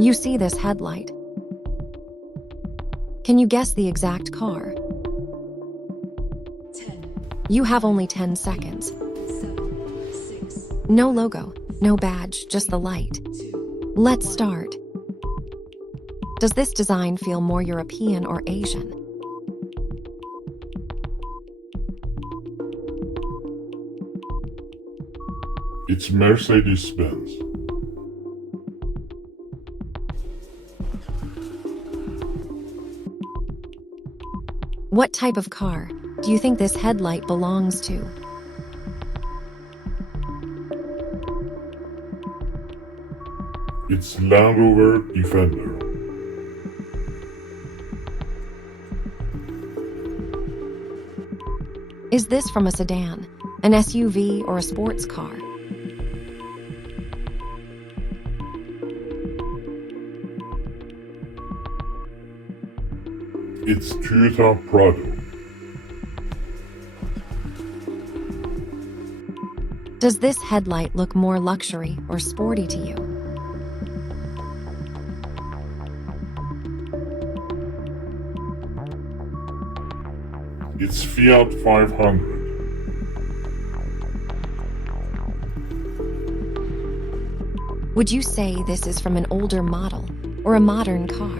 You see this headlight. Can you guess the exact car? 10, You have only 10 seconds. 7, 6, No logo, no badge, just the light. 2, Let's start. Does this design feel more European or Asian? It's Mercedes-Benz. What type of car do you think this headlight belongs to? It's Land Rover Defender. Is this from a sedan, an SUV, or a sports car? It's Toyota Prado. Does this headlight look more luxury or sporty to you? It's Fiat 500. Would you say this is from an older model or a modern car?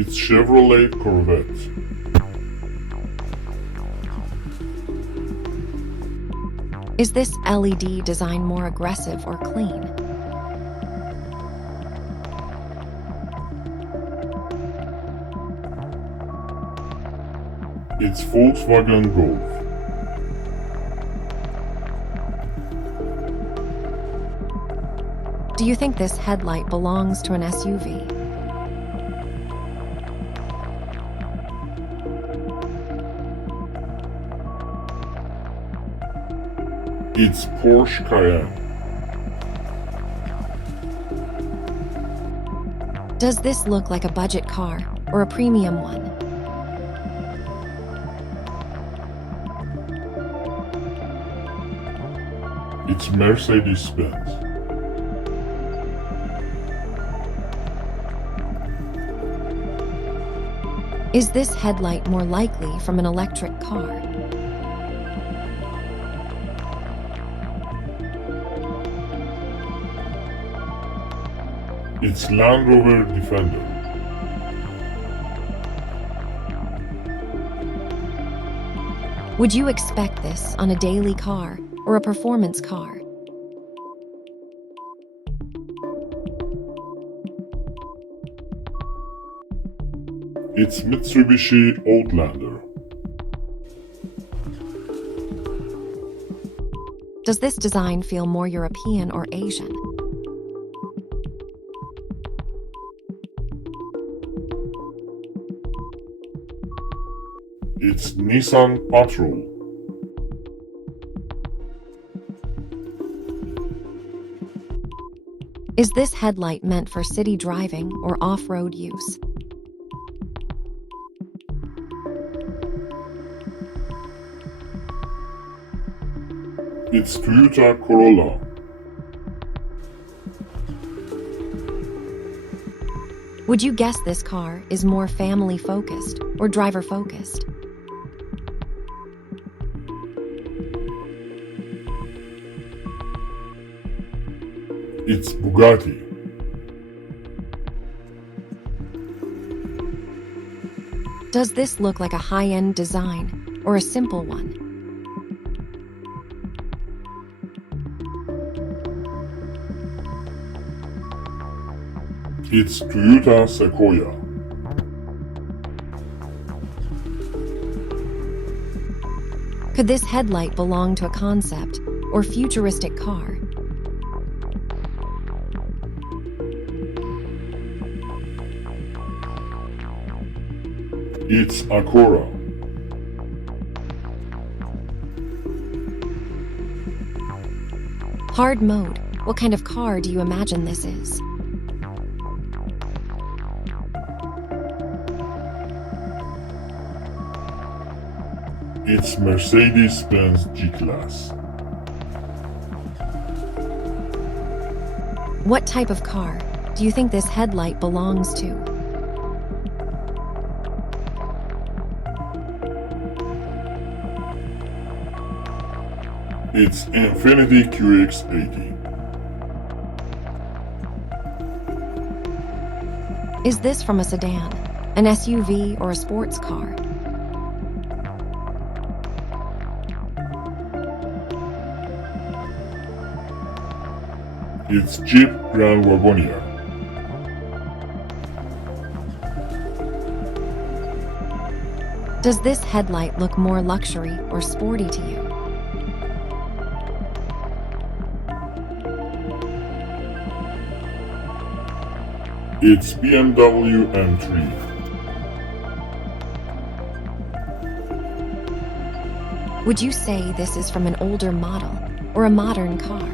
It's Chevrolet Corvette. Is this LED design more aggressive or clean? It's Volkswagen Golf. Do you think this headlight belongs to an SUV? It's Porsche Cayenne. Does this look like a budget car or a premium one? It's Mercedes-Benz. Is this headlight more likely from an electric car? It's Land Rover Defender. Would you expect this on a daily car or a performance car? It's Mitsubishi Outlander. Does this design feel more European or Asian? It's Nissan Patrol. Is this headlight meant for city driving or off-road use? It's Toyota Corolla. Would you guess this car is more family-focused or driver-focused? It's Bugatti. Does this look like a high-end design or a simple one? It's Toyota Sequoia. Could this headlight belong to a concept or futuristic car? It's Acura. Hard mode. What kind of car do you imagine this is? It's Mercedes-Benz G-Class. What type of car do you think this headlight belongs to? It's Infiniti QX80. Is this from a sedan, an SUV, or a sports car? It's Jeep Grand Wagoneer. Does this headlight look more luxury or sporty to you? It's BMW M3. Would you say this is from an older model or a modern car?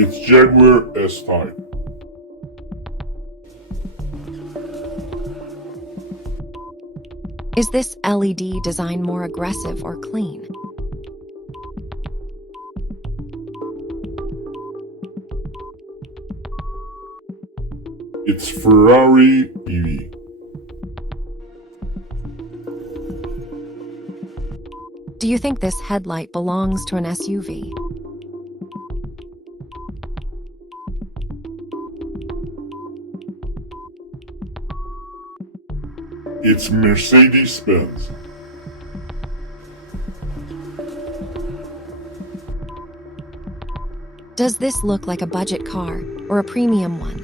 It's Jaguar S-Type. Is this LED design more aggressive or clean? It's Ferrari EV. Do you think this headlight belongs to an SUV? It's Mercedes-Benz. Does this look like a budget car or a premium one?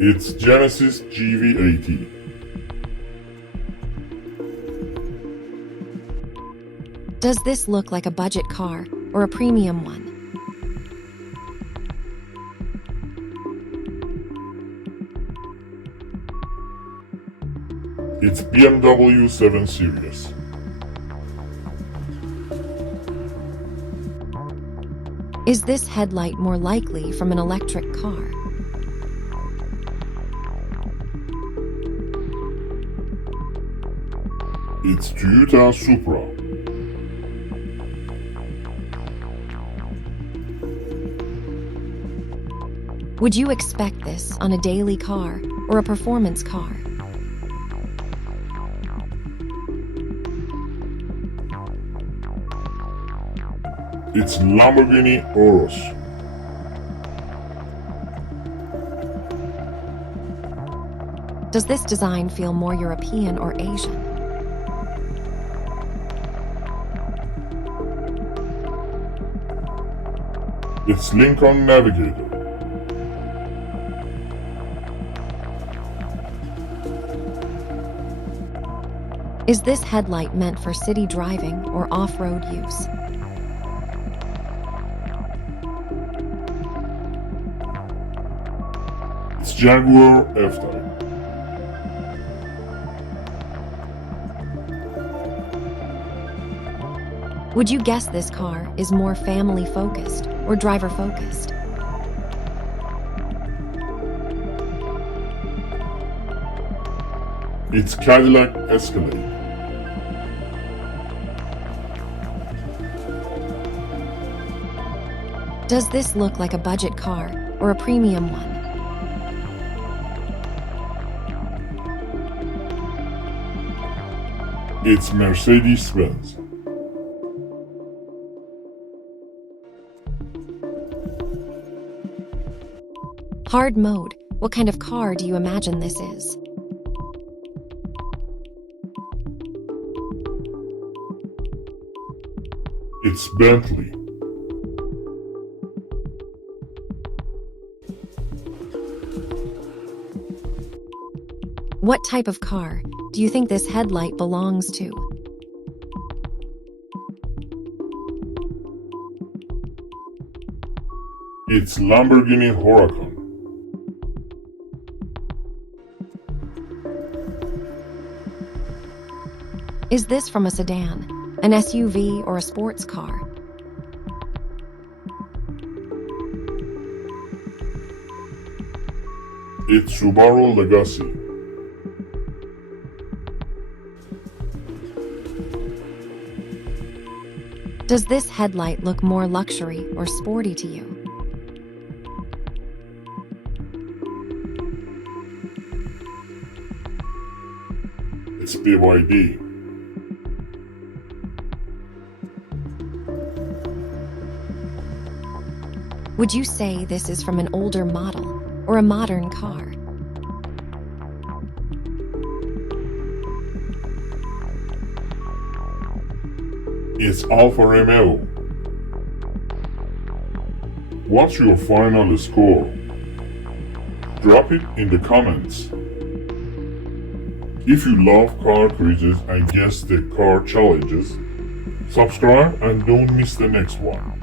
It's Genesis GV80. Does this look like a budget car or a premium one? It's BMW 7 Series. Is this headlight more likely from an electric car? It's Toyota Supra. Would you expect this on a daily car or a performance car? It's Lamborghini Urus. Does this design feel more European or Asian? It's Lincoln Navigator. Is this headlight meant for city driving or off-road use? It's Jaguar F-Type. Would you guess this car is more family-focused or driver-focused? It's Cadillac Escalade. Does this look like a budget car or a premium one? It's Mercedes-Benz. Hard mode. What kind of car do you imagine this is? It's Bentley. What type of car do you think this headlight belongs to? It's Lamborghini Huracan. Is this from a sedan, an SUV, or a sports car? It's Subaru Legacy. Does this headlight look more luxury or sporty to you? It's BYD. Would you say this is from an older model or a modern car? It's Alfa Romeo. What's your final score? Drop it in the comments. If you love car quizzes and guess the car challenges, subscribe and don't miss the next one.